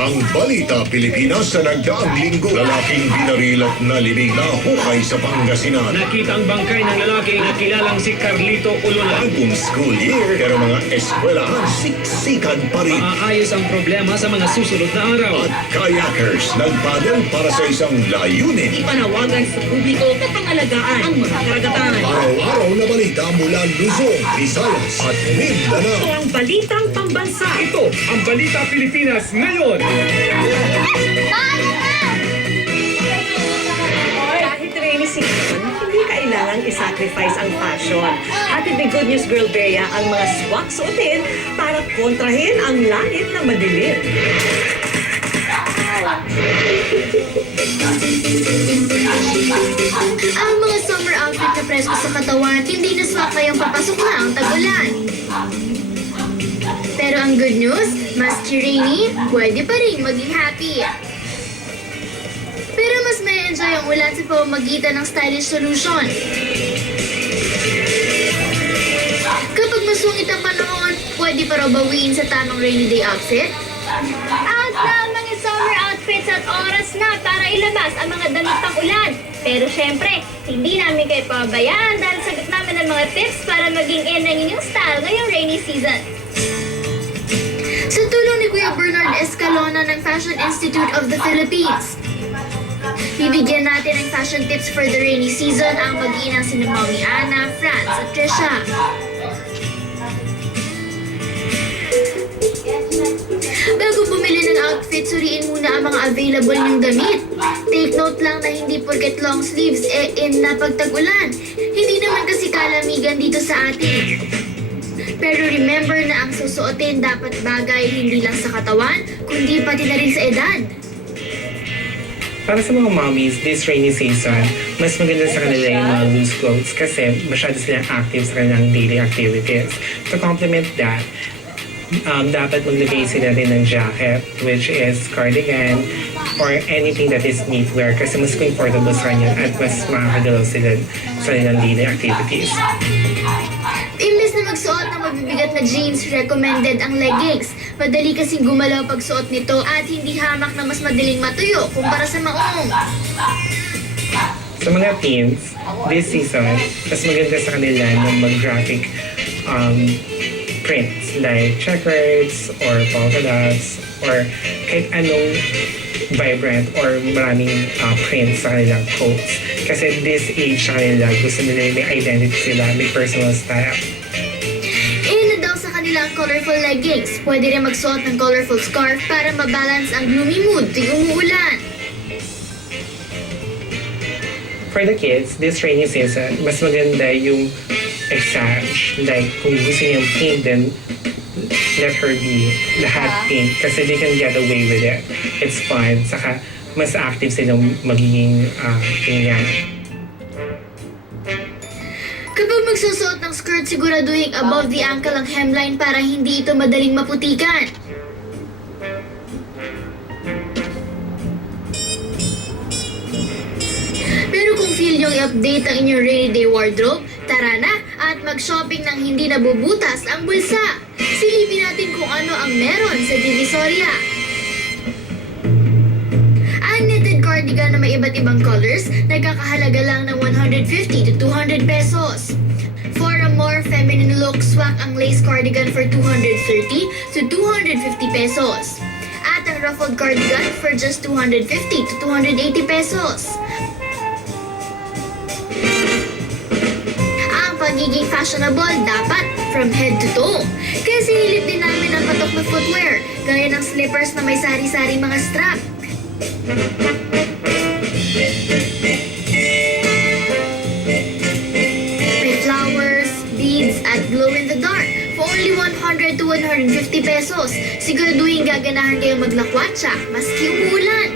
Ang Balita Pilipinas sa nagdaang linggo. Lalaking binaril at nalibing na hukay sa Pangasinan. Nakita ang bangkay ng lalaki na kilalang si Carlito Ulunan. Bagong school year, pero mga eskwelahan siksikan pa rin. Maaayos ang problema sa mga susunod na araw. At kayakers nagpadel para sa isang layunin. Ipanawagan sa publiko na pangalagaan ang mga karagatan. Araw-araw na balita mula Luzon, Visayas at Mindanao. Ito ang Balitang Pambansa. Ito ang Balita Pilipinas ngayon. Kahit rainy season, hindi kailangang isacrifice ang fashion. Hatid ni Good News Girl Bea ang mga swak suotin para kontrahin ang langit na madilim. Ang mga summer outfit na presko sa katawan, hindi na swak ngayong papasok na ang tag-ulan. Pero ang good news, maski rainy, pwede pa rin maging happy. Pero mas may enjoy ang ulan sa pamamagitan ng stylish solution. Kapag masungit ang panahon, pwede pa raw bawiin sa tamang rainy day outfit. Out na ang mga summer outfits at oras na para ilabas ang mga damit pang ulan. Pero syempre, hindi namin kayo pabayaan dahil sagot namin ang mga tips para maging in ang inyong style ngayong rainy season. Sa tulong ni Kuya Bernard Escalona ng Fashion Institute of the Philippines, bibigyan natin ng fashion tips for the rainy season ang mag-iinang sina Mommy Ana, Franz at Trisha. Bago bumili ng outfit, suriin muna ang mga available niyong damit. Take note lang na hindi porket long sleeves in na pagtag-ulan. Hindi naman kasi kalamigan dito sa atin. Pero remember na ang susuotin dapat bagay hindi lang sa katawan, kundi pati na rin sa edad. Para sa mga mommies, this rainy season, mas maganda sa kanila yung mga loose clothes kasi masyado silang active sa kanilang daily activities. To complement that, dapat maglagay sila rin ng jacket, which is cardigan, or anything that is knitwear kasi mas comfortable sa kanya at mas makakagalaw sila sa kanilang daily activities. Imbes na magsuot ng mabibigat na jeans, recommended ang leggings. Madali kasing gumalaw pagsuot nito at hindi hamak na mas madaling matuyo kumpara sa maong. Sa mga teens, this season, mas maganda sa kanila ng mag-graphic prints like checkers or polka dots or kahit anong vibrant or maraming prints sa kanilang coats. Kasi this age sa kanila, gusto nila may identity sila, may personal style. Na daw sa kanilang colorful leggings. Pwede rin magsuot ng colorful scarf para mabalance ang gloomy mood tuwing umuulan. For the kids, this rainy season, mas maganda yung exage. Like, kung gusto niyang pink, then let her be lahat pink kasi they can get away with it. It's fun. Saka, mas active silang magiging tingnan. Kapag magsusuot ng skirt, siguraduhin above the ankle ang hemline para hindi ito madaling maputikan. Pero kung feel niyong i-update ang inyong rainy day wardrobe, tara na at mag-shopping ng hindi nabubutas ang bulsa. Silipin natin kung ano ang meron sa Divisoria. Ang knitted cardigan na may iba't ibang colors, nagkakahalaga lang ng 150 to 200 pesos. For a more feminine look, swak ang lace cardigan for 230 to 250 pesos. At ang ruffled cardigan for just 250 to 280 pesos. Ang pagiging fashionable dapat from head to toe. Kaya sinilip din namin ang patok na footwear, gaya ng slippers na may sari-sari mga strap. May flowers, beads, at glow-in-the-dark for only 100 to 150 pesos. Siguraduhin gaganahan kayo maglakwatsa, maski umuulan.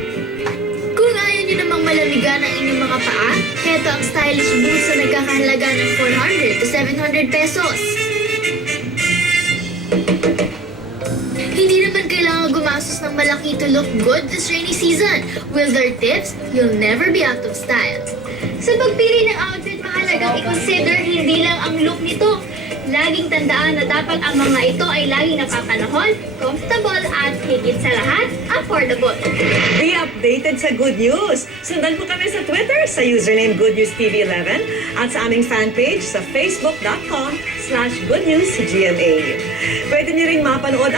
Kung ayaw nyo namang malamigan ang inyong mga paa, heto ang stylish boots na nagkakahalaga ng 400 to 700 pesos. Hindi naman kailangan gumastos ng malaki to look good this rainy season. With their tips, you'll never be out of style. Sa pagpili ng outfit, mahalagang i-consider hindi lang ang look nito. Laging tandaan na dapat ang mga ito ay laging napapanahon, comfortable at higit sa lahat, affordable. Be updated sa good news. Sundan po kami sa Twitter sa username GoodNewsTV11 at sa aming fanpage sa facebook.com/goodnewsgma. Pwede niyo ring mapanood